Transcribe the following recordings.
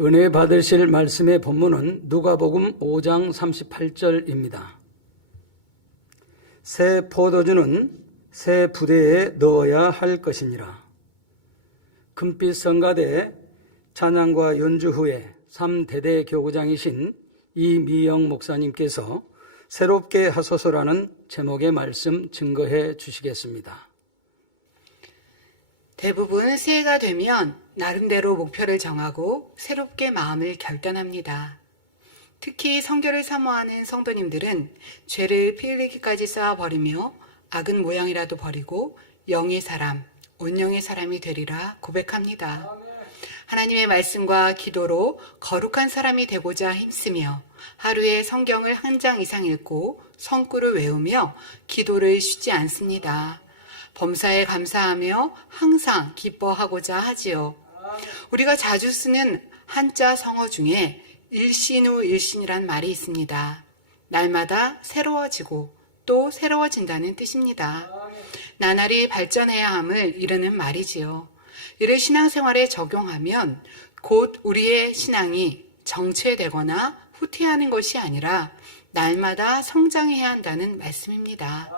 은혜 받으실 말씀의 본문은 누가복음 5장 38절입니다. 새 포도주는 새 부대에 넣어야 할 것이니라. 금빛 성가대 찬양과 연주 후에 3대대 교구장이신 이미영 목사님께서 새롭게 하소서라는 제목의 말씀 증거해 주시겠습니다. 대부분 새해가 되면 나름대로 목표를 정하고 새롭게 마음을 결단합니다. 특히 성결을 사모하는 성도님들은 죄를 피 흘리기까지 쌓아버리며 악은 모양이라도 버리고 영의 사람, 온영의 사람이 되리라 고백합니다. 하나님의 말씀과 기도로 거룩한 사람이 되고자 힘쓰며 하루에 성경을 한 장 이상 읽고 성구를 외우며 기도를 쉬지 않습니다. 범사에 감사하며 항상 기뻐하고자 하지요. 우리가 자주 쓰는 한자 성어 중에 일신 후 일신이란 말이 있습니다. 날마다 새로워지고 또 새로워진다는 뜻입니다. 나날이 발전해야 함을 이르는 말이지요. 이를 신앙생활에 적용하면 곧 우리의 신앙이 정체되거나 후퇴하는 것이 아니라 날마다 성장해야 한다는 말씀입니다.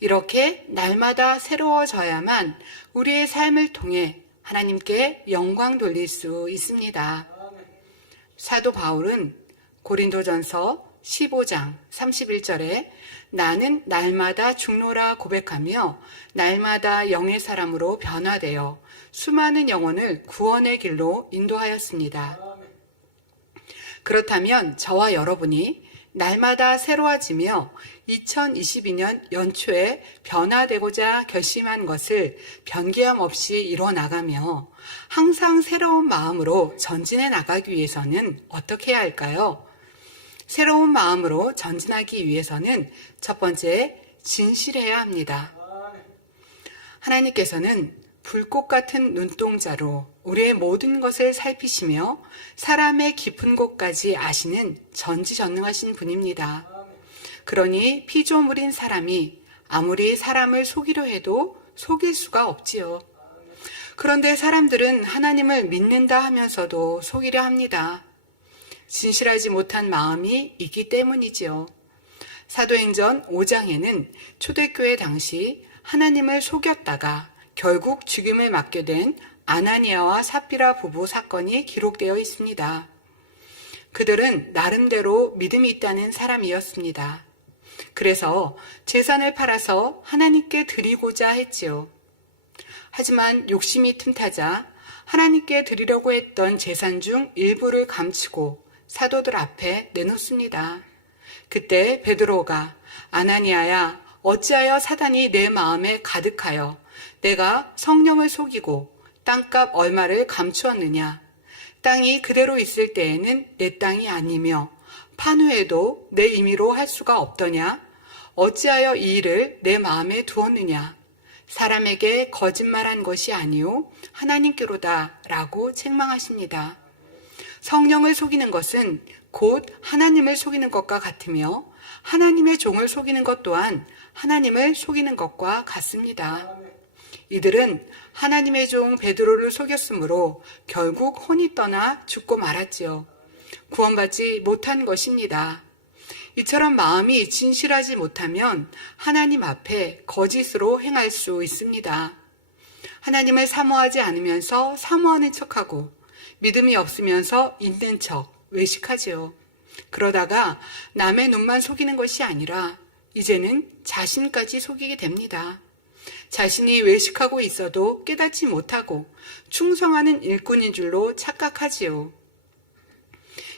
이렇게 날마다 새로워져야만 우리의 삶을 통해 하나님께 영광 돌릴 수 있습니다. 사도 바울은 고린도전서 15장 31절에 나는 날마다 죽노라 고백하며 날마다 영의 사람으로 변화되어 수많은 영혼을 구원의 길로 인도하였습니다. 그렇다면 저와 여러분이 날마다 새로워지며 2022년 연초에 변화되고자 결심한 것을 변기함 없이 이뤄나가며 항상 새로운 마음으로 전진해 나가기 위해서는 어떻게 해야 할까요? 새로운 마음으로 전진하기 위해서는 첫 번째, 진실해야 합니다. 하나님께서는 불꽃 같은 눈동자로 우리의 모든 것을 살피시며 사람의 깊은 곳까지 아시는 전지전능하신 분입니다. 그러니 피조물인 사람이 아무리 사람을 속이려 해도 속일 수가 없지요. 그런데 사람들은 하나님을 믿는다 하면서도 속이려 합니다. 진실하지 못한 마음이 있기 때문이지요. 사도행전 5장에는 초대교회 당시 하나님을 속였다가 결국 죽임을 맞게 된 아나니아와 삽비라 부부 사건이 기록되어 있습니다. 그들은 나름대로 믿음이 있다는 사람이었습니다. 그래서 재산을 팔아서 하나님께 드리고자 했지요. 하지만 욕심이 틈타자 하나님께 드리려고 했던 재산 중 일부를 감추고 사도들 앞에 내놓습니다. 그때 베드로가 아나니아야 어찌하여 사단이 내 마음에 가득하여 내가 성령을 속이고 땅값 얼마를 감추었느냐. 땅이 그대로 있을 때에는 내 땅이 아니며 판후에도 내 임의로 할 수가 없더냐. 어찌하여 이 일을 내 마음에 두었느냐. 사람에게 거짓말한 것이 아니오 하나님께로다 라고 책망하십니다. 성령을 속이는 것은 곧 하나님을 속이는 것과 같으며 하나님의 종을 속이는 것 또한 하나님을 속이는 것과 같습니다. 이들은 하나님의 종 베드로를 속였으므로 결국 혼이 떠나 죽고 말았지요. 구원받지 못한 것입니다. 이처럼 마음이 진실하지 못하면 하나님 앞에 거짓으로 행할 수 있습니다. 하나님을 사모하지 않으면서 사모하는 척하고 믿음이 없으면서 있는 척 외식하지요. 그러다가 남의 눈만 속이는 것이 아니라 이제는 자신까지 속이게 됩니다. 자신이 외식하고 있어도 깨닫지 못하고 충성하는 일꾼인 줄로 착각하지요.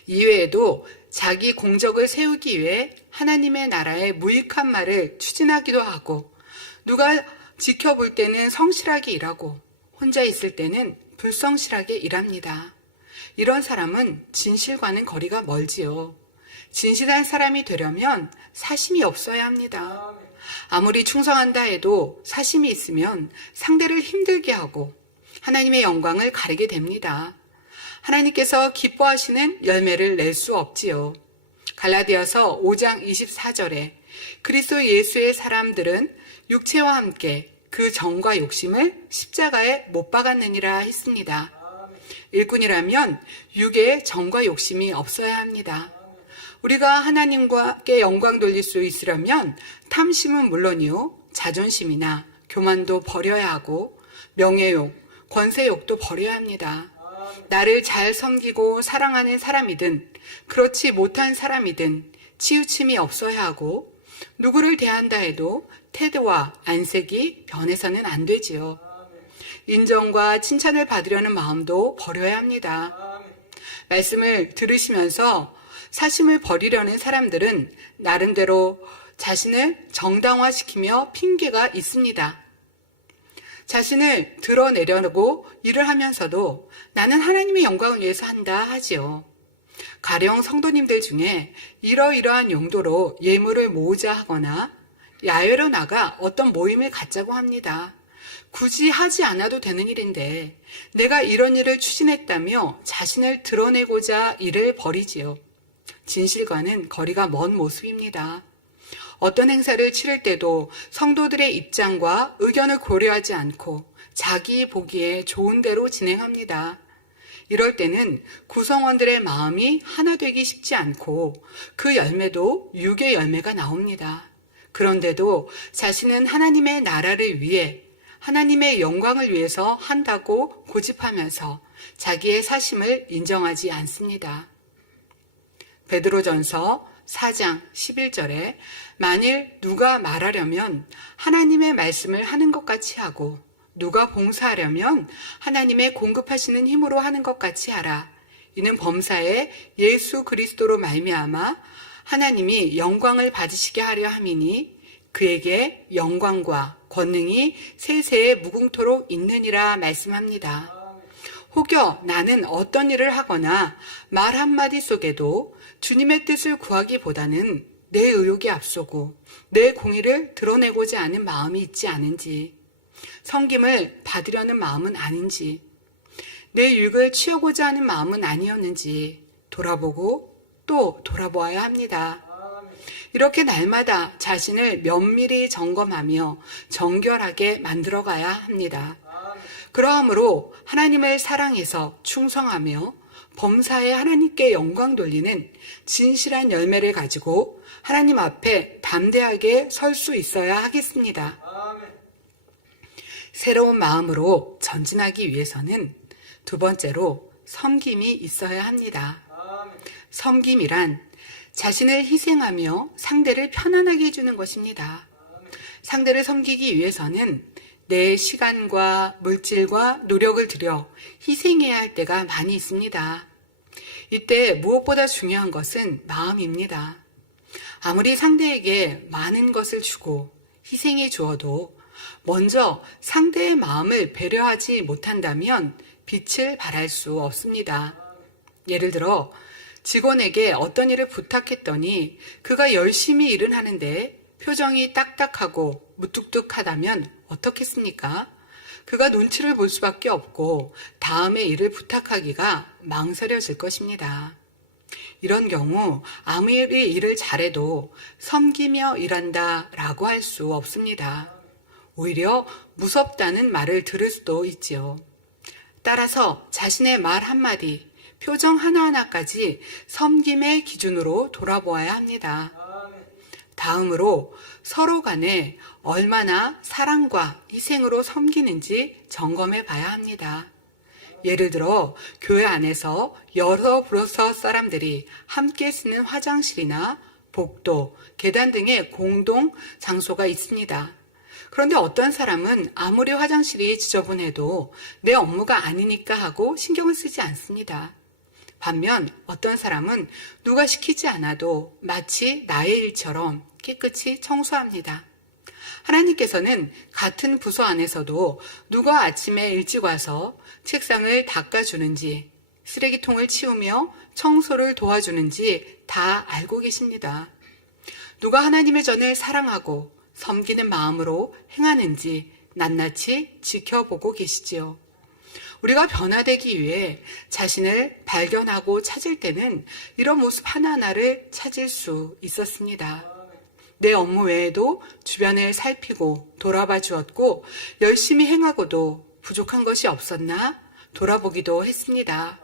이외에도 자기 공적을 세우기 위해 하나님의 나라의 무익한 말을 추진하기도 하고 누가 지켜볼 때는 성실하게 일하고 혼자 있을 때는 불성실하게 일합니다. 이런 사람은 진실과는 거리가 멀지요. 진실한 사람이 되려면 사심이 없어야 합니다. 아무리 충성한다 해도 사심이 있으면 상대를 힘들게 하고 하나님의 영광을 가리게 됩니다. 하나님께서 기뻐하시는 열매를 낼 수 없지요. 갈라디아서 5장 24절에 그리스도 예수의 사람들은 육체와 함께 그 정과 욕심을 십자가에 못 박았느니라 했습니다. 일꾼이라면 육의 정과 욕심이 없어야 합니다. 우리가 하나님께 영광 돌릴 수 있으려면 탐심은 물론이요, 자존심이나 교만도 버려야 하고 명예욕, 권세욕도 버려야 합니다. 나를 잘 섬기고 사랑하는 사람이든 그렇지 못한 사람이든 치우침이 없어야 하고 누구를 대한다 해도 태도와 안색이 변해서는 안 되지요. 인정과 칭찬을 받으려는 마음도 버려야 합니다. 말씀을 들으시면서 사심을 버리려는 사람들은 나름대로 자신을 정당화시키며 핑계가 있습니다. 자신을 드러내려고 일을 하면서도 나는 하나님의 영광을 위해서 한다 하지요. 가령 성도님들 중에 이러이러한 용도로 예물을 모으자 하거나 야외로 나가 어떤 모임을 갖자고 합니다. 굳이 하지 않아도 되는 일인데 내가 이런 일을 추진했다며 자신을 드러내고자 일을 벌이지요. 진실과는 거리가 먼 모습입니다. 어떤 행사를 치를 때도 성도들의 입장과 의견을 고려하지 않고 자기 보기에 좋은 대로 진행합니다. 이럴 때는 구성원들의 마음이 하나 되기 쉽지 않고 그 열매도 육의 열매가 나옵니다. 그런데도 자신은 하나님의 나라를 위해 하나님의 영광을 위해서 한다고 고집하면서 자기의 사심을 인정하지 않습니다. 베드로전서 4장 11절에 만일 누가 말하려면 하나님의 말씀을 하는 것 같이 하고 누가 봉사하려면 하나님의 공급하시는 힘으로 하는 것 같이 하라. 이는 범사에 예수 그리스도로 말미암아 하나님이 영광을 받으시게 하려 함이니 그에게 영광과 권능이 세세에 무궁토록 있느니라 말씀합니다. 혹여 나는 어떤 일을 하거나 말 한마디 속에도 주님의 뜻을 구하기보다는 내 의욕이 앞서고 내 공의를 드러내고자 하는 마음이 있지 않은지, 섬김을 받으려는 마음은 아닌지, 내 유익을 취하고자 하는 마음은 아니었는지 돌아보고 또 돌아보아야 합니다. 이렇게 날마다 자신을 면밀히 점검하며 정결하게 만들어가야 합니다. 그러함으로 하나님을 사랑해서 충성하며 범사에 하나님께 영광 돌리는 진실한 열매를 가지고 하나님 앞에 담대하게 설 수 있어야 하겠습니다. 새로운 마음으로 전진하기 위해서는 두 번째로 섬김이 있어야 합니다. 섬김이란 자신을 희생하며 상대를 편안하게 해주는 것입니다. 상대를 섬기기 위해서는 내 시간과 물질과 노력을 들여 희생해야 할 때가 많이 있습니다. 이때 무엇보다 중요한 것은 마음입니다. 아무리 상대에게 많은 것을 주고 희생해 주어도 먼저 상대의 마음을 배려하지 못한다면 빛을 발할 수 없습니다. 예를 들어 직원에게 어떤 일을 부탁했더니 그가 열심히 일은 하는데 표정이 딱딱하고 무뚝뚝하다면 어떻겠습니까? 그가 눈치를 볼 수밖에 없고 다음에 일을 부탁하기가 망설여질 것입니다. 이런 경우 아무리 일을 잘해도 섬기며 일한다 라고 할 수 없습니다. 오히려 무섭다는 말을 들을 수도 있지요. 따라서 자신의 말 한마디, 표정 하나하나까지 섬김의 기준으로 돌아보아야 합니다. 다음으로 서로 간에 얼마나 사랑과 희생으로 섬기는지 점검해 봐야 합니다. 예를 들어 교회 안에서 여러 부서 사람들이 함께 쓰는 화장실이나 복도, 계단 등의 공동 장소가 있습니다. 그런데 어떤 사람은 아무리 화장실이 지저분해도 내 업무가 아니니까 하고 신경을 쓰지 않습니다. 반면 어떤 사람은 누가 시키지 않아도 마치 나의 일처럼 깨끗이 청소합니다. 하나님께서는 같은 부서 안에서도 누가 아침에 일찍 와서 책상을 닦아주는지, 쓰레기통을 치우며 청소를 도와주는지 다 알고 계십니다. 누가 하나님의 전을 사랑하고 섬기는 마음으로 행하는지 낱낱이 지켜보고 계시지요. 우리가 변화되기 위해 자신을 발견하고 찾을 때는 이런 모습 하나하나를 찾을 수 있었습니다. 내 업무 외에도 주변을 살피고 돌아봐 주었고 열심히 행하고도 부족한 것이 없었나 돌아보기도 했습니다.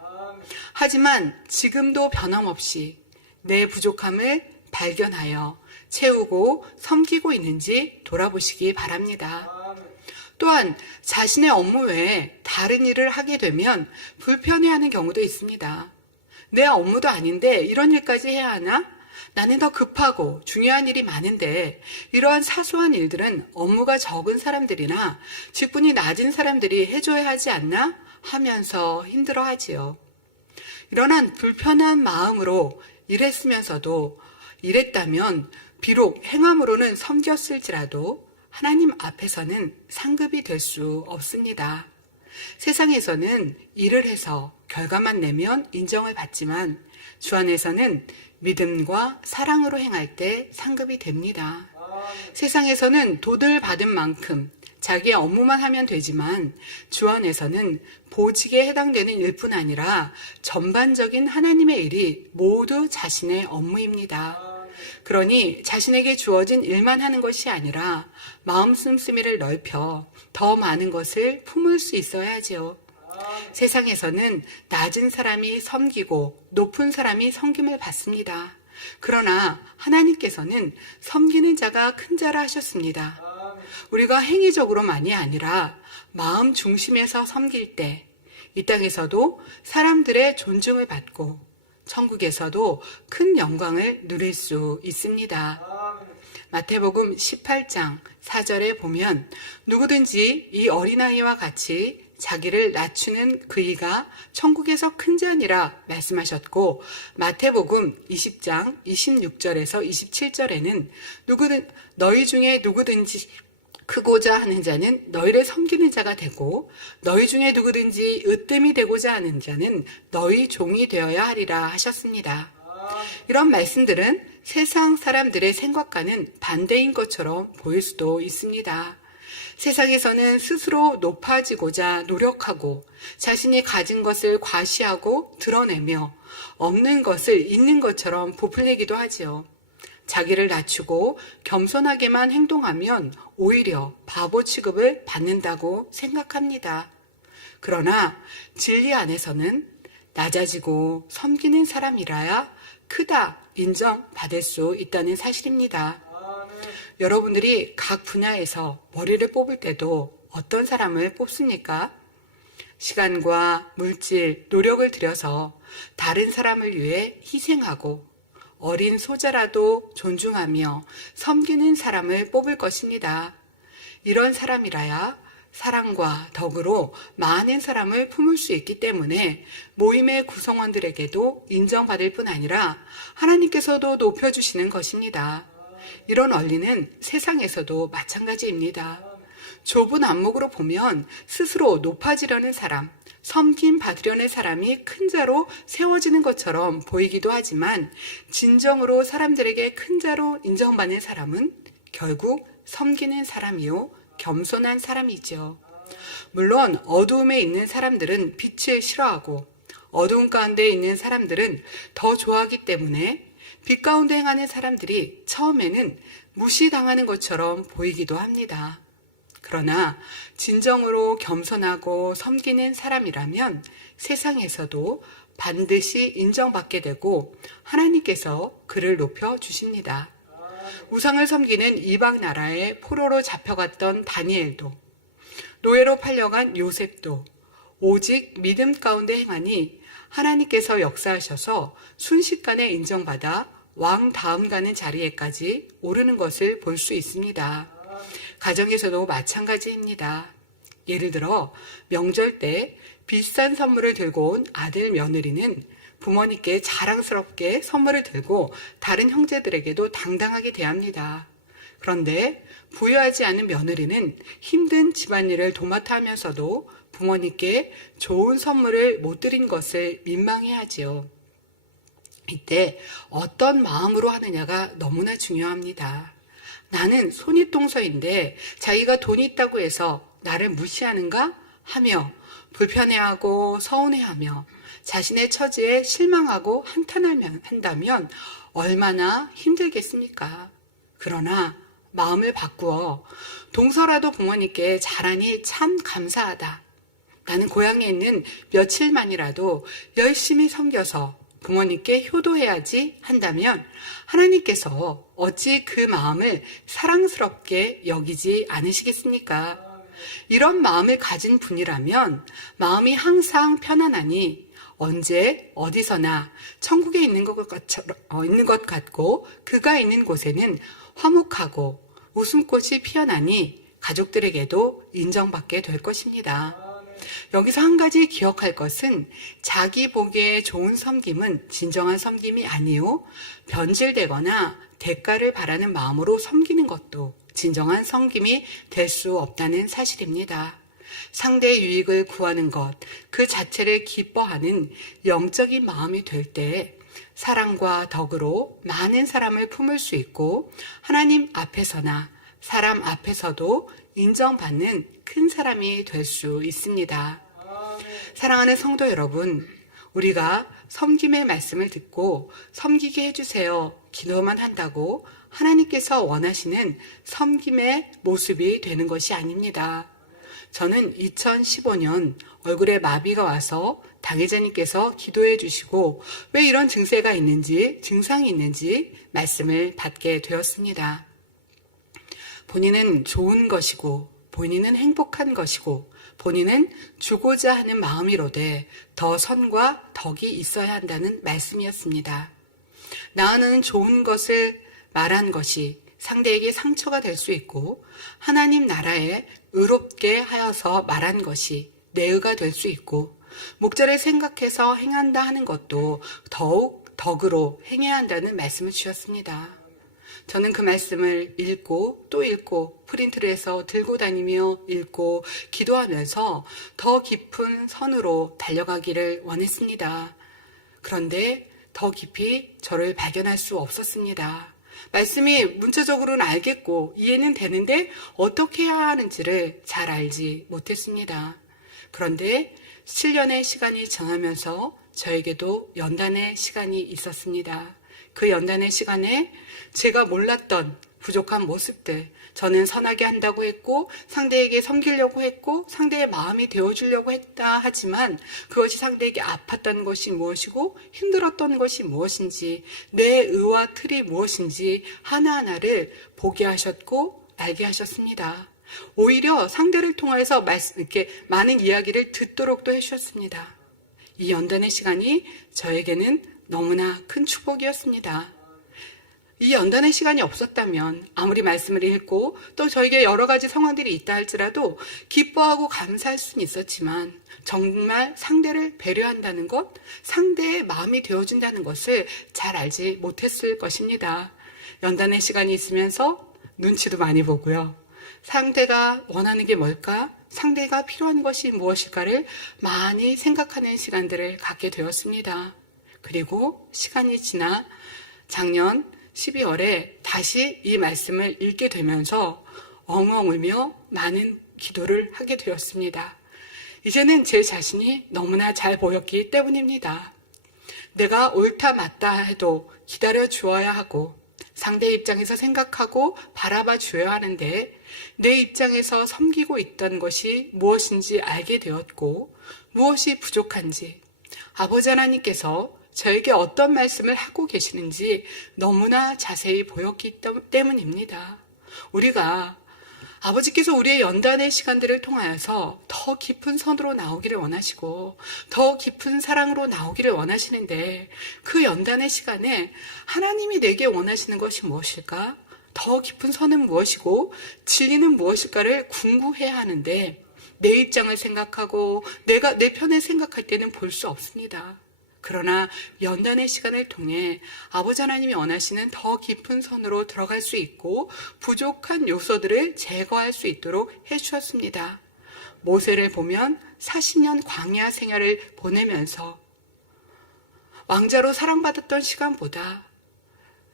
하지만 지금도 변함없이 내 부족함을 발견하여 채우고 섬기고 있는지 돌아보시기 바랍니다. 또한 자신의 업무 외에 다른 일을 하게 되면 불편해하는 경우도 있습니다. 내 업무도 아닌데 이런 일까지 해야 하나? 나는 더 급하고 중요한 일이 많은데 이러한 사소한 일들은 업무가 적은 사람들이나 직분이 낮은 사람들이 해줘야 하지 않나? 하면서 힘들어하지요. 이러한 불편한 마음으로 일했다면 비록 행함으로는 섬겼을지라도 하나님 앞에서는 상급이 될 수 없습니다. 세상에서는 일을 해서 결과만 내면 인정을 받지만 주 안에서는 믿음과 사랑으로 행할 때 상급이 됩니다. 세상에서는 도를 받은 만큼 자기의 업무만 하면 되지만 주 안에서는 보직에 해당되는 일뿐 아니라 전반적인 하나님의 일이 모두 자신의 업무입니다. 그러니 자신에게 주어진 일만 하는 것이 아니라 마음 씀씀이를 넓혀 더 많은 것을 품을 수 있어야 하지요. 세상에서는 낮은 사람이 섬기고 높은 사람이 섬김을 받습니다. 그러나 하나님께서는 섬기는 자가 큰 자라 하셨습니다. 우리가 행위적으로만이 아니라 마음 중심에서 섬길 때 이 땅에서도 사람들의 존중을 받고 천국에서도 큰 영광을 누릴 수 있습니다. 마태복음 18장 4절에 보면 누구든지 이 어린아이와 같이 자기를 낮추는 그이가 천국에서 큰 자니라 말씀하셨고, 마태복음 20장 26절에서 27절에는 너희 중에 누구든지 크고자 하는 자는 너희를 섬기는 자가 되고 너희 중에 누구든지 으뜸이 되고자 하는 자는 너희 종이 되어야 하리라 하셨습니다. 이런 말씀들은 세상 사람들의 생각과는 반대인 것처럼 보일 수도 있습니다. 세상에서는 스스로 높아지고자 노력하고 자신이 가진 것을 과시하고 드러내며 없는 것을 있는 것처럼 부풀리기도 하지요. 자기를 낮추고 겸손하게만 행동하면 오히려 바보 취급을 받는다고 생각합니다. 그러나 진리 안에서는 낮아지고 섬기는 사람이라야 크다 인정받을 수 있다는 사실입니다. 여러분들이 각 분야에서 머리를 뽑을 때도 어떤 사람을 뽑습니까? 시간과 물질, 노력을 들여서 다른 사람을 위해 희생하고 어린 소자라도 존중하며 섬기는 사람을 뽑을 것입니다. 이런 사람이라야 사랑과 덕으로 많은 사람을 품을 수 있기 때문에 모임의 구성원들에게도 인정받을 뿐 아니라 하나님께서도 높여주시는 것입니다. 이런 원리는 세상에서도 마찬가지입니다. 좁은 안목으로 보면 스스로 높아지려는 사람, 섬김 받으려는 사람이 큰 자로 세워지는 것처럼 보이기도 하지만 진정으로 사람들에게 큰 자로 인정받는 사람은 결국 섬기는 사람이요 겸손한 사람이죠. 물론 어두움에 있는 사람들은 빛을 싫어하고 어두움 가운데 있는 사람들은 더 좋아하기 때문에 빛 가운데 행하는 사람들이 처음에는 무시당하는 것처럼 보이기도 합니다. 그러나 진정으로 겸손하고 섬기는 사람이라면 세상에서도 반드시 인정받게 되고 하나님께서 그를 높여 주십니다. 우상을 섬기는 이방 나라의 포로로 잡혀갔던 다니엘도 노예로 팔려간 요셉도 오직 믿음 가운데 행하니 하나님께서 역사하셔서 순식간에 인정받아 왕 다음 가는 자리에까지 오르는 것을 볼 수 있습니다. 가정에서도 마찬가지입니다. 예를 들어 명절 때 비싼 선물을 들고 온 아들 며느리는 부모님께 자랑스럽게 선물을 들고 다른 형제들에게도 당당하게 대합니다. 그런데 부유하지 않은 며느리는 힘든 집안일을 도맡아 하면서도 부모님께 좋은 선물을 못 드린 것을 민망해하지요. 이때 어떤 마음으로 하느냐가 너무나 중요합니다. 나는 손윗동서인데 자기가 돈이 있다고 해서 나를 무시하는가? 하며 불편해하고 서운해하며 자신의 처지에 실망하고 한탄한다면 얼마나 힘들겠습니까? 그러나 마음을 바꾸어 동서라도 부모님께 잘하니 참 감사하다. 나는 고향에 있는 며칠만이라도 열심히 섬겨서 부모님께 효도해야지 한다면 하나님께서 어찌 그 마음을 사랑스럽게 여기지 않으시겠습니까? 이런 마음을 가진 분이라면 마음이 항상 편안하니 언제 어디서나 천국에 있는 것 같고 그가 있는 곳에는 화목하고 웃음꽃이 피어나니 가족들에게도 인정받게 될 것입니다. 여기서 한 가지 기억할 것은 자기 보기에 좋은 섬김은 진정한 섬김이 아니요 변질되거나 대가를 바라는 마음으로 섬기는 것도 진정한 섬김이 될 수 없다는 사실입니다. 상대의 유익을 구하는 것, 그 자체를 기뻐하는 영적인 마음이 될 때 사랑과 덕으로 많은 사람을 품을 수 있고 하나님 앞에서나 사람 앞에서도 인정받는 큰 사람이 될 수 있습니다. 사랑하는 성도 여러분, 우리가 섬김의 말씀을 듣고 섬기게 해주세요 기도만 한다고 하나님께서 원하시는 섬김의 모습이 되는 것이 아닙니다. 저는 2015년 얼굴에 마비가 와서 당회자님께서 기도해 주시고 왜 이런 증상이 있는지 말씀을 받게 되었습니다. 본인은 좋은 것이고 본인은 행복한 것이고 본인은 주고자 하는 마음이로되 더 선과 덕이 있어야 한다는 말씀이었습니다. 나는 좋은 것을 말한 것이 상대에게 상처가 될 수 있고 하나님 나라에 의롭게 하여서 말한 것이 내 의가 될 수 있고 목자를 생각해서 행한다 하는 것도 더욱 덕으로 행해야 한다는 말씀을 주셨습니다. 저는 그 말씀을 읽고 또 읽고 프린트를 해서 들고 다니며 읽고 기도하면서 더 깊은 선으로 달려가기를 원했습니다. 그런데 더 깊이 저를 발견할 수 없었습니다. 말씀이 문자적으로는 알겠고 이해는 되는데 어떻게 해야 하는지를 잘 알지 못했습니다. 그런데 7년의 시간이 지나면서 저에게도 연단의 시간이 있었습니다. 그 연단의 시간에 제가 몰랐던 부족한 모습들, 저는 선하게 한다고 했고 상대에게 섬기려고 했고 상대의 마음이 되어주려고 했다 하지만 그것이 상대에게 아팠던 것이 무엇이고 힘들었던 것이 무엇인지 내 의와 틀이 무엇인지 하나하나를 보게 하셨고 알게 하셨습니다. 오히려 상대를 통해서 이렇게 많은 이야기를 듣도록도 해주셨습니다. 이 연단의 시간이 저에게는 너무나 큰 축복이었습니다. 이 연단의 시간이 없었다면 아무리 말씀을 읽고 또 저에게 여러 가지 상황들이 있다 할지라도 기뻐하고 감사할 수는 있었지만 정말 상대를 배려한다는 것, 상대의 마음이 되어준다는 것을 잘 알지 못했을 것입니다. 연단의 시간이 있으면서 눈치도 많이 보고요. 상대가 원하는 게 뭘까? 상대가 필요한 것이 무엇일까를 많이 생각하는 시간들을 갖게 되었습니다. 그리고 시간이 지나 작년 12월에 다시 이 말씀을 읽게 되면서 엉엉 울며 많은 기도를 하게 되었습니다. 이제는 제 자신이 너무나 잘 보였기 때문입니다. 내가 옳다 맞다 해도 기다려 주어야 하고 상대 입장에서 생각하고 바라봐 주어야 하는데 내 입장에서 섬기고 있던 것이 무엇인지 알게 되었고 무엇이 부족한지 아버지 하나님께서 저에게 어떤 말씀을 하고 계시는지 너무나 자세히 보였기 때문입니다. 우리가 아버지께서 우리의 연단의 시간들을 통하여서 더 깊은 선으로 나오기를 원하시고 더 깊은 사랑으로 나오기를 원하시는데 그 연단의 시간에 하나님이 내게 원하시는 것이 무엇일까? 더 깊은 선은 무엇이고 진리는 무엇일까를 궁구해야 하는데 내 입장을 생각하고 내가 내 편을 생각할 때는 볼 수 없습니다. 그러나 연단의 시간을 통해 아버지 하나님이 원하시는 더 깊은 선으로 들어갈 수 있고 부족한 요소들을 제거할 수 있도록 해주셨습니다. 모세를 보면 40년 광야 생활을 보내면서 왕자로 사랑받았던 시간보다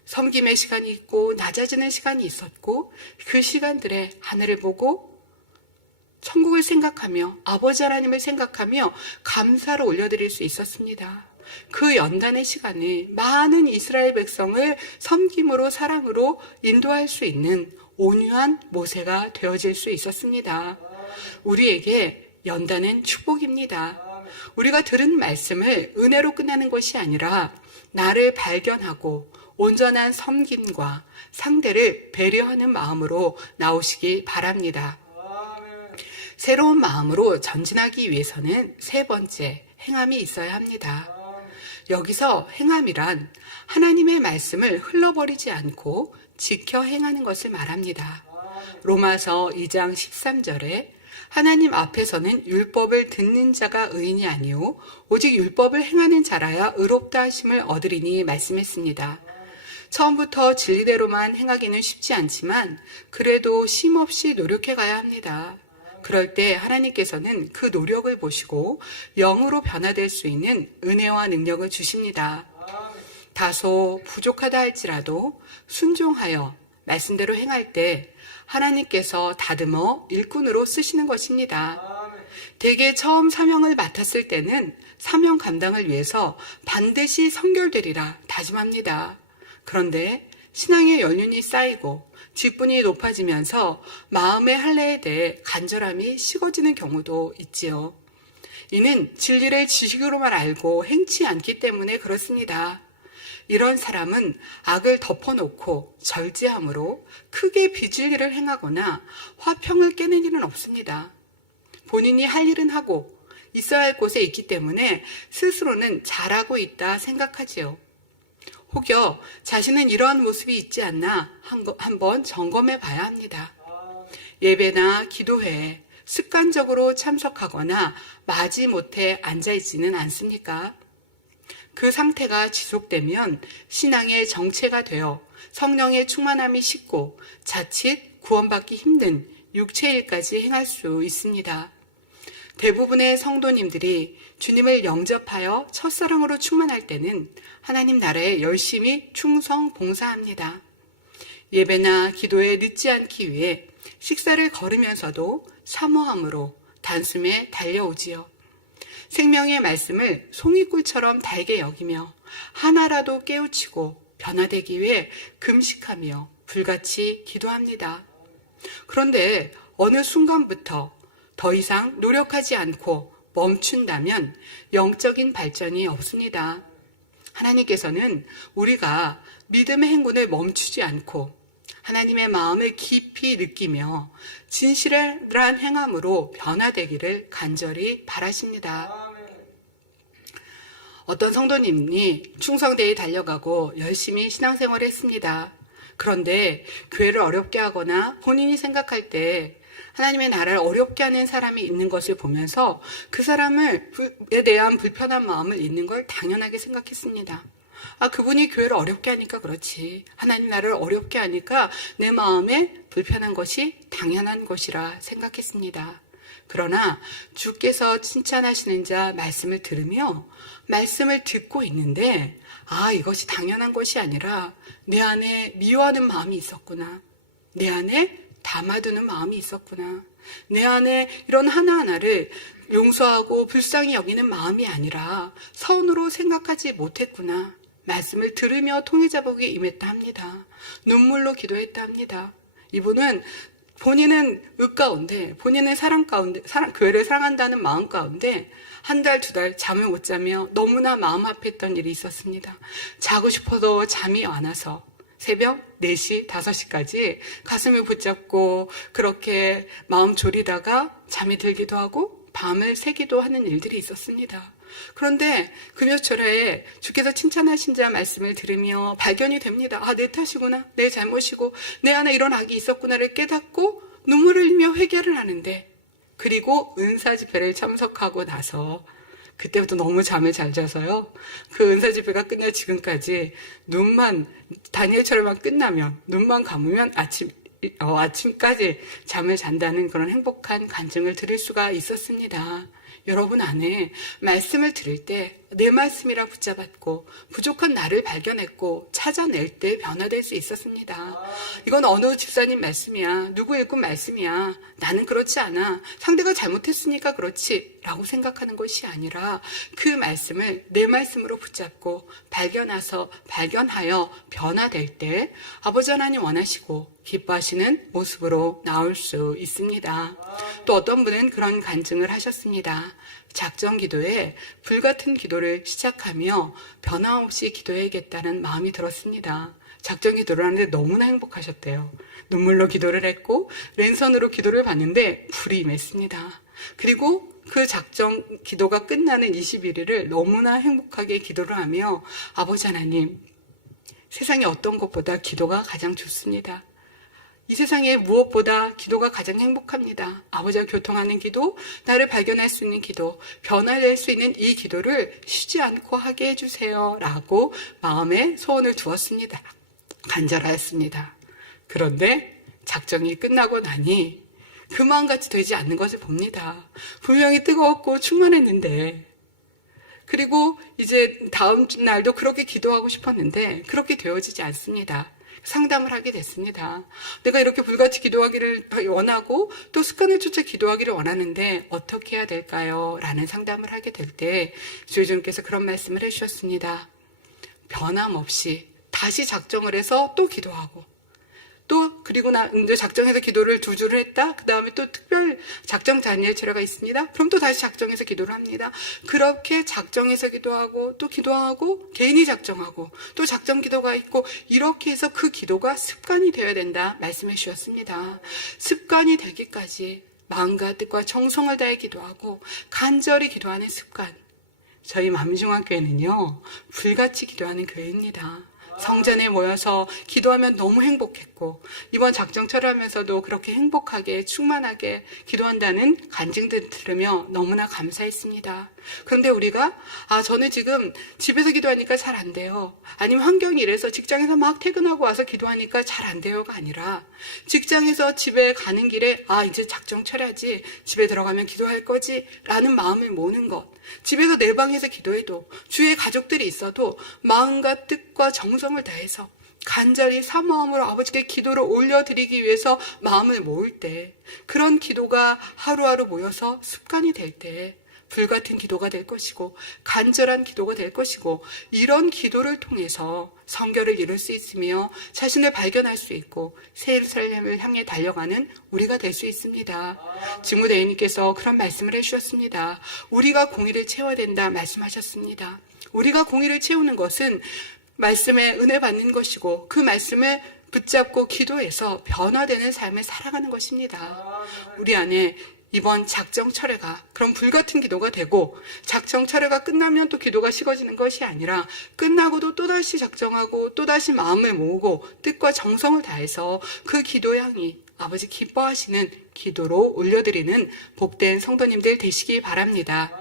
섬김의 시간이 있고 낮아지는 시간이 있었고 그 시간들에 하늘을 보고 천국을 생각하며 아버지 하나님을 생각하며 감사를 올려드릴 수 있었습니다. 그 연단의 시간에 많은 이스라엘 백성을 섬김으로 사랑으로 인도할 수 있는 온유한 모세가 되어질 수 있었습니다. 우리에게 연다는 축복입니다. 우리가 들은 말씀을 은혜로 끝나는 것이 아니라 나를 발견하고 온전한 섬김과 상대를 배려하는 마음으로 나오시기 바랍니다. 새로운 마음으로 전진하기 위해서는 세 번째, 행함이 있어야 합니다. 여기서 행함이란 하나님의 말씀을 흘러버리지 않고 지켜 행하는 것을 말합니다. 로마서 2장 13절에 하나님 앞에서는 율법을 듣는 자가 의인이 아니요 오직 율법을 행하는 자라야 의롭다 하심을 얻으리니 말씀했습니다. 처음부터 진리대로만 행하기는 쉽지 않지만 그래도 쉼없이 노력해 가야 합니다. 그럴 때 하나님께서는 그 노력을 보시고 영으로 변화될 수 있는 은혜와 능력을 주십니다. 다소 부족하다 할지라도 순종하여 말씀대로 행할 때 하나님께서 다듬어 일꾼으로 쓰시는 것입니다. 대개 처음 사명을 맡았을 때는 사명 감당을 위해서 반드시 성결되리라 다짐합니다. 그런데 신앙의 연륜이 쌓이고 직분이 높아지면서 마음의 할례에 대해 간절함이 식어지는 경우도 있지요. 이는 진리를 지식으로만 알고 행치 않기 때문에 그렇습니다. 이런 사람은 악을 덮어놓고 절제함으로 크게 빚을 일을 행하거나 화평을 깨는 일은 없습니다. 본인이 할 일은 하고 있어야 할 곳에 있기 때문에 스스로는 잘하고 있다 생각하지요. 혹여 자신은 이러한 모습이 있지 않나 한번 점검해 봐야 합니다. 예배나 기도회에 습관적으로 참석하거나 마지못해 앉아있지는 않습니까? 그 상태가 지속되면 신앙의 정체가 되어 성령의 충만함이 식고 자칫 구원받기 힘든 육체일까지 행할 수 있습니다. 대부분의 성도님들이 주님을 영접하여 첫사랑으로 충만할 때는 하나님 나라에 열심히 충성 봉사합니다. 예배나 기도에 늦지 않기 위해 식사를 거르면서도 사모함으로 단숨에 달려오지요. 생명의 말씀을 송이꿀처럼 달게 여기며 하나라도 깨우치고 변화되기 위해 금식하며 불같이 기도합니다. 그런데 어느 순간부터 더 이상 노력하지 않고 멈춘다면 영적인 발전이 없습니다. 하나님께서는 우리가 믿음의 행군을 멈추지 않고 하나님의 마음을 깊이 느끼며 진실한 행함으로 변화되기를 간절히 바라십니다. 어떤 성도님이 충성대에 달려가고 열심히 신앙생활을 했습니다. 그런데 교회를 어렵게 하거나 본인이 생각할 때 하나님의 나라를 어렵게 하는 사람이 있는 것을 보면서 그 사람에 대한 불편한 마음을 있는 걸 당연하게 생각했습니다. 그분이 교회를 어렵게 하니까 그렇지. 하나님 나라를 어렵게 하니까 내 마음에 불편한 것이 당연한 것이라 생각했습니다. 그러나 주께서 칭찬하시는 자 말씀을 들으며 말씀을 듣고 있는데 이것이 당연한 것이 아니라 내 안에 미워하는 마음이 있었구나. 내 안에 담아두는 마음이 있었구나. 내 안에 이런 하나하나를 용서하고 불쌍히 여기는 마음이 아니라 선으로 생각하지 못했구나. 말씀을 들으며 통일자복에 임했다 합니다. 눈물로 기도했다 합니다. 이분은 본인은 의 가운데, 본인의 사랑 가운데, 교회를 사랑한다는 마음 가운데 한 달, 두 달 잠을 못 자며 너무나 마음 아팠던 일이 있었습니다. 자고 싶어도 잠이 안 와서 새벽 4시, 5시까지 가슴을 붙잡고 그렇게 마음 졸이다가 잠이 들기도 하고 밤을 새기도 하는 일들이 있었습니다. 그런데 금요초라에 주께서 칭찬하신 자 말씀을 들으며 발견이 됩니다. 내 탓이구나. 내 잘못이고 내 안에 이런 악이 있었구나를 깨닫고 눈물을 흘리며 회개를 하는데 그리고 은사 집회를 참석하고 나서 그때부터 너무 잠을 잘 자서요. 그 은사 집회가 끝나 지금까지 다니엘처럼만 끝나면 눈만 감으면 아침까지 잠을 잔다는 그런 행복한 간증을 들을 수가 있었습니다. 여러분 안에 말씀을 들을 때 내 말씀이라 붙잡았고 부족한 나를 발견했고 찾아낼 때 변화될 수 있었습니다. 이건 어느 집사님 말씀이야. 누구 읽은 말씀이야. 나는 그렇지 않아. 상대가 잘못했으니까 그렇지 라고 생각하는 것이 아니라 그 말씀을 내 말씀으로 붙잡고 발견하여 변화될 때 아버지 하나님 원하시고 기뻐하시는 모습으로 나올 수 있습니다. 또 어떤 분은 그런 간증을 하셨습니다. 작정 기도에 불같은 기도를 시작하며 변함없이 기도해야겠다는 마음이 들었습니다. 작정 기도를 하는데 너무나 행복하셨대요. 눈물로 기도를 했고 랜선으로 기도를 받는데 불이 임했습니다. 그리고 그 작정 기도가 끝나는 21일을 너무나 행복하게 기도를 하며 아버지 하나님, 세상에 어떤 것보다 기도가 가장 좋습니다. 이 세상에 무엇보다 기도가 가장 행복합니다. 아버지와 교통하는 기도, 나를 발견할 수 있는 기도, 변화될 수 있는 이 기도를 쉬지 않고 하게 해주세요 라고 마음에 소원을 두었습니다. 간절하였습니다. 그런데 작정이 끝나고 나니 그 마음같이 되지 않는 것을 봅니다. 분명히 뜨거웠고 충만했는데, 그리고 이제 다음 날도 그렇게 기도하고 싶었는데 그렇게 되어지지 않습니다. 상담을 하게 됐습니다. 내가 이렇게 불같이 기도하기를 원하고 또 습관을 쫓아 기도하기를 원하는데 어떻게 해야 될까요? 라는 상담을 하게 될 때 주의주님께서 그런 말씀을 해주셨습니다. 변함없이 다시 작정을 해서 또 기도하고 또 그리고 이제 작정해서 기도를 2주를 했다. 그 다음에 또 특별 작정 잔일 체례가 있습니다. 그럼 또 다시 작정해서 기도를 합니다. 그렇게 작정해서 기도하고 또 기도하고 개인이 작정하고 또 작정 기도가 있고 이렇게 해서 그 기도가 습관이 되어야 된다 말씀해 주셨습니다. 습관이 되기까지 마음과 뜻과 정성을 다해 기도하고 간절히 기도하는 습관. 저희 마음중앙교회는요 불같이 기도하는 교회입니다. 성전에 모여서 기도하면 너무 행복했고 이번 작정철을 하면서도 그렇게 행복하게 충만하게 기도한다는 간증들 들으며 너무나 감사했습니다. 그런데 우리가 저는 지금 집에서 기도하니까 잘 안 돼요. 아니면 환경이 이래서 직장에서 막 퇴근하고 와서 기도하니까 잘 안 돼요가 아니라 직장에서 집에 가는 길에 이제 작정철야지 집에 들어가면 기도할 거지 라는 마음을 모으는 것. 집에서 내 방에서 기도해도 주위에 가족들이 있어도 마음과 뜻과 정성을 다해서 간절히 사모함으로 아버지께 기도를 올려드리기 위해서 마음을 모을 때 그런 기도가 하루하루 모여서 습관이 될 때 불같은 기도가 될 것이고 간절한 기도가 될 것이고 이런 기도를 통해서 성결을 이룰 수 있으며 자신을 발견할 수 있고 새 예루살렘을 향해 달려가는 우리가 될 수 있습니다. 직무대행님께서 그런 말씀을 해주셨습니다. 우리가 공의를 채워야 된다 말씀하셨습니다. 우리가 공의를 채우는 것은 말씀에 은혜 받는 것이고 그 말씀을 붙잡고 기도해서 변화되는 삶을 살아가는 것입니다. 우리 안에 이번 작정철회가 그런 불같은 기도가 되고 작정철회가 끝나면 또 기도가 식어지는 것이 아니라 끝나고도 또다시 작정하고 또다시 마음을 모으고 뜻과 정성을 다해서 그 기도 향이 아버지 기뻐하시는 기도로 올려드리는 복된 성도님들 되시기 바랍니다.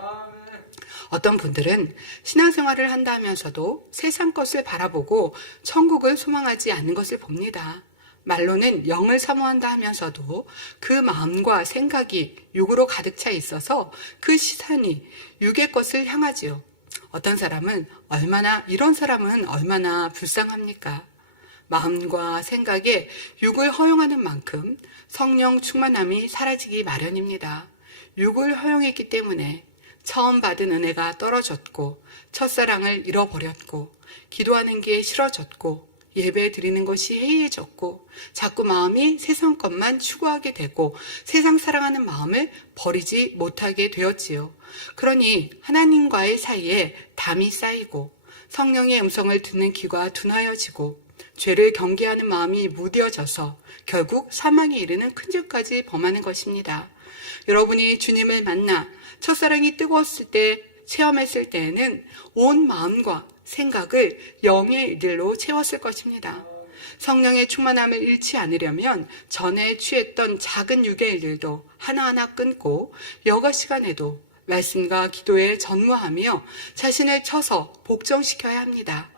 어떤 분들은 신앙생활을 한다 하면서도 세상 것을 바라보고 천국을 소망하지 않는 것을 봅니다. 말로는 영을 사모한다 하면서도 그 마음과 생각이 육으로 가득 차 있어서 그 시선이 육의 것을 향하지요. 이런 사람은 얼마나 불쌍합니까? 마음과 생각에 육을 허용하는 만큼 성령 충만함이 사라지기 마련입니다. 육을 허용했기 때문에 처음 받은 은혜가 떨어졌고 첫사랑을 잃어버렸고 기도하는 게 싫어졌고 예배 드리는 것이 해이해졌고 자꾸 마음이 세상 것만 추구하게 되고 세상 사랑하는 마음을 버리지 못하게 되었지요. 그러니 하나님과의 사이에 담이 쌓이고 성령의 음성을 듣는 귀가 둔하여지고 죄를 경계하는 마음이 무뎌져서 결국 사망에 이르는 큰 죄까지 범하는 것입니다. 여러분이 주님을 만나 첫사랑이 뜨거웠을 때 체험했을 때에는 온 마음과 생각을 영의 일로 채웠을 것입니다. 성령의 충만함을 잃지 않으려면 전에 취했던 작은 육의 일들도 하나하나 끊고 여가 시간에도 말씀과 기도에 전무하며 자신을 쳐서 복종시켜야 합니다.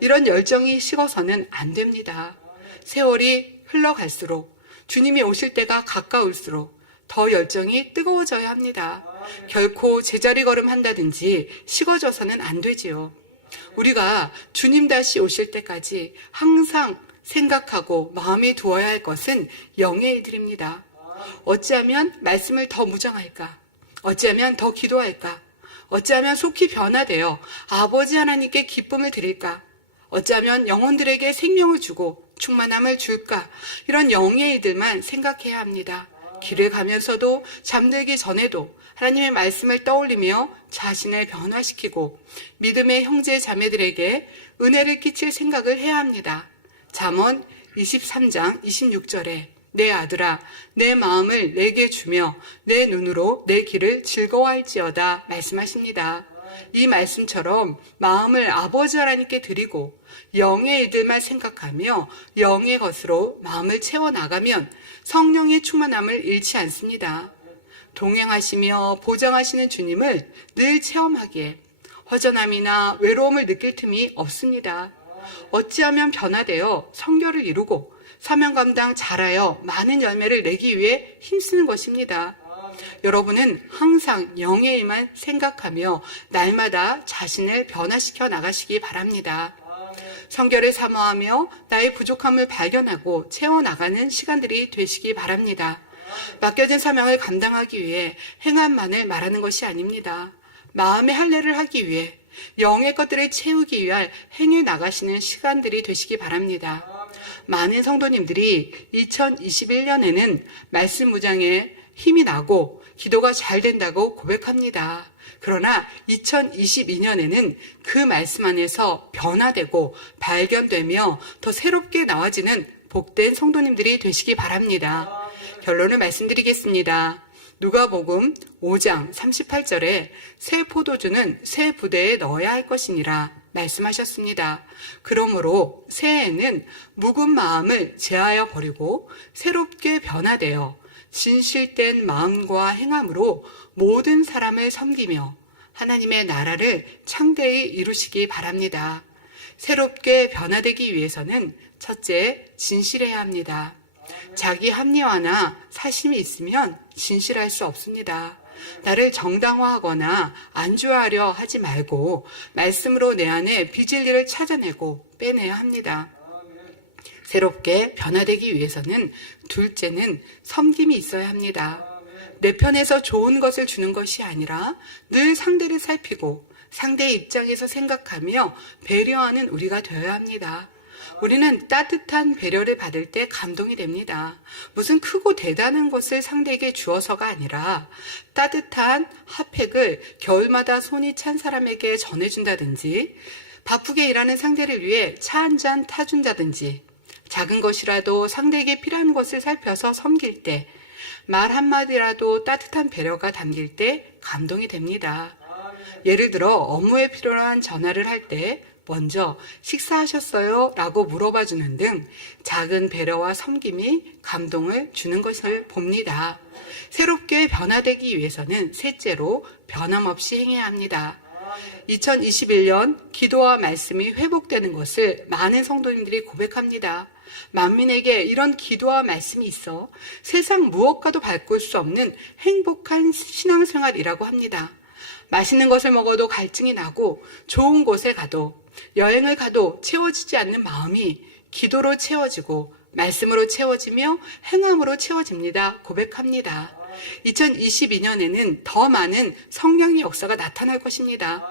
이런 열정이 식어서는 안 됩니다. 세월이 흘러갈수록 주님이 오실 때가 가까울수록 더 열정이 뜨거워져야 합니다. 결코 제자리 걸음 한다든지 식어져서는 안 되지요. 우리가 주님 다시 오실 때까지 항상 생각하고 마음에 두어야 할 것은 영의 일들입니다. 어찌하면 말씀을 더 무장할까? 어찌하면 더 기도할까? 어찌하면 속히 변화되어 아버지 하나님께 기쁨을 드릴까? 어찌하면 영혼들에게 생명을 주고 충만함을 줄까? 이런 영의 일들만 생각해야 합니다. 길을 가면서도 잠들기 전에도 하나님의 말씀을 떠올리며 자신을 변화시키고 믿음의 형제 자매들에게 은혜를 끼칠 생각을 해야 합니다. 잠언 23장 26절에 내 아들아 내 마음을 내게 주며 내 눈으로 내 길을 즐거워할지어다 말씀하십니다. 이 말씀처럼 마음을 아버지 하나님께 드리고 영의 일들만 생각하며 영의 것으로 마음을 채워나가면 성령의 충만함을 잃지 않습니다. 동행하시며 보장하시는 주님을 늘 체험하기에 허전함이나 외로움을 느낄 틈이 없습니다. 어찌하면 변화되어 성결을 이루고 사명 감당 잘하여 많은 열매를 내기 위해 힘쓰는 것입니다. 여러분은 항상 영의 일만 생각하며 날마다 자신을 변화시켜 나가시기 바랍니다. 성결을 사모하며 나의 부족함을 발견하고 채워나가는 시간들이 되시기 바랍니다. 맡겨진 사명을 감당하기 위해 행함만을 말하는 것이 아닙니다. 마음의 할례를 하기 위해 영의 것들을 채우기 위해 행해 나가시는 시간들이 되시기 바랍니다. 많은 성도님들이 2021년에는 말씀 무장에 힘이 나고 기도가 잘 된다고 고백합니다. 그러나 2022년에는 그 말씀 안에서 변화되고 발견되며 더 새롭게 나와지는 복된 성도님들이 되시기 바랍니다. 결론을 말씀드리겠습니다. 누가복음 5장 38절에 새 포도주는 새 부대에 넣어야 할 것이니라 말씀하셨습니다. 그러므로 새해에는 묵은 마음을 제하여 버리고 새롭게 변화되어 진실된 마음과 행함으로 모든 사람을 섬기며 하나님의 나라를 창대히 이루시기 바랍니다. 새롭게 변화되기 위해서는 첫째, 진실해야 합니다. 자기 합리화나 사심이 있으면 진실할 수 없습니다. 나를 정당화하거나 안주하려 하지 말고 말씀으로 내 안에 비진리를 찾아내고 빼내야 합니다. 새롭게 변화되기 위해서는 둘째는 섬김이 있어야 합니다. 내 편에서 좋은 것을 주는 것이 아니라 늘 상대를 살피고 상대의 입장에서 생각하며 배려하는 우리가 되어야 합니다. 우리는 따뜻한 배려를 받을 때 감동이 됩니다. 무슨 크고 대단한 것을 상대에게 주어서가 아니라 따뜻한 핫팩을 겨울마다 손이 찬 사람에게 전해준다든지 바쁘게 일하는 상대를 위해 차 한 잔 타준다든지 작은 것이라도 상대에게 필요한 것을 살펴서 섬길 때 말 한마디라도 따뜻한 배려가 담길 때 감동이 됩니다. 예를 들어 업무에 필요한 전화를 할 때 먼저 식사하셨어요? 라고 물어봐 주는 등 작은 배려와 섬김이 감동을 주는 것을 봅니다. 새롭게 변화되기 위해서는 셋째로 변함없이 행해야 합니다. 2021년 기도와 말씀이 회복되는 것을 많은 성도님들이 고백합니다. 만민에게 이런 기도와 말씀이 있어 세상 무엇과도 바꿀 수 없는 행복한 신앙생활이라고 합니다. 맛있는 것을 먹어도 갈증이 나고 좋은 곳에 가도 여행을 가도 채워지지 않는 마음이 기도로 채워지고 말씀으로 채워지며 행함으로 채워집니다. 고백합니다. 2022년에는 더 많은 성령의 역사가 나타날 것입니다.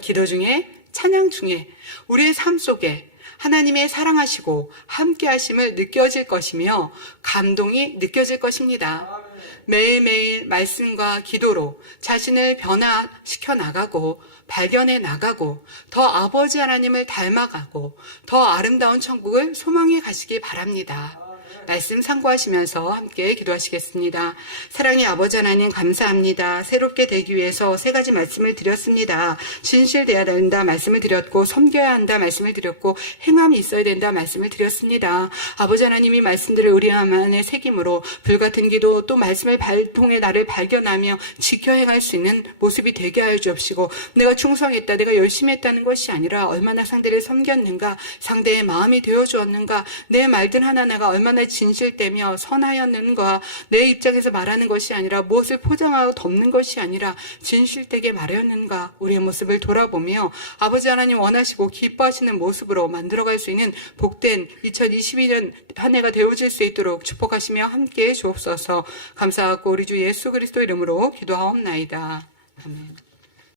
기도 중에 찬양 중에 우리의 삶 속에 하나님의 사랑하시고 함께 하심을 느껴질 것이며 감동이 느껴질 것입니다. 매일매일 말씀과 기도로 자신을 변화시켜 나가고 발견해 나가고 더 아버지 하나님을 닮아가고 더 아름다운 천국을 소망해 가시기 바랍니다. 말씀 참고하시면서 함께 기도하시겠습니다. 사랑의 아버지 하나님 감사합니다. 새롭게 되기 위해서 세 가지 말씀을 드렸습니다. 진실되어야 된다 말씀을 드렸고 섬겨야 한다 말씀을 드렸고 행함이 있어야 된다 말씀을 드렸습니다. 아버지 하나님이 말씀들을 우리 안에 새김으로 불같은 기도 또 말씀을 통해 나를 발견하며 지켜 행할 수 있는 모습이 되게 하여 주옵시고 내가 충성했다 내가 열심히 했다는 것이 아니라 얼마나 상대를 섬겼는가 상대의 마음이 되어 주었는가 내 말들 하나하나가 얼마나 진실되며 선하였는가, 내 입장에서 말하는 것이 아니라 무엇을 포장하고 덮는 것이 아니라 진실되게 말하였는가, 우리의 모습을 돌아보며 아버지 하나님 원하시고 기뻐하시는 모습으로 만들어갈 수 있는 복된 2022년 한 해가 되어질 수 있도록 축복하시며 함께해 주옵소서. 감사하고 우리 주 예수 그리스도 이름으로 기도하옵나이다. 아멘.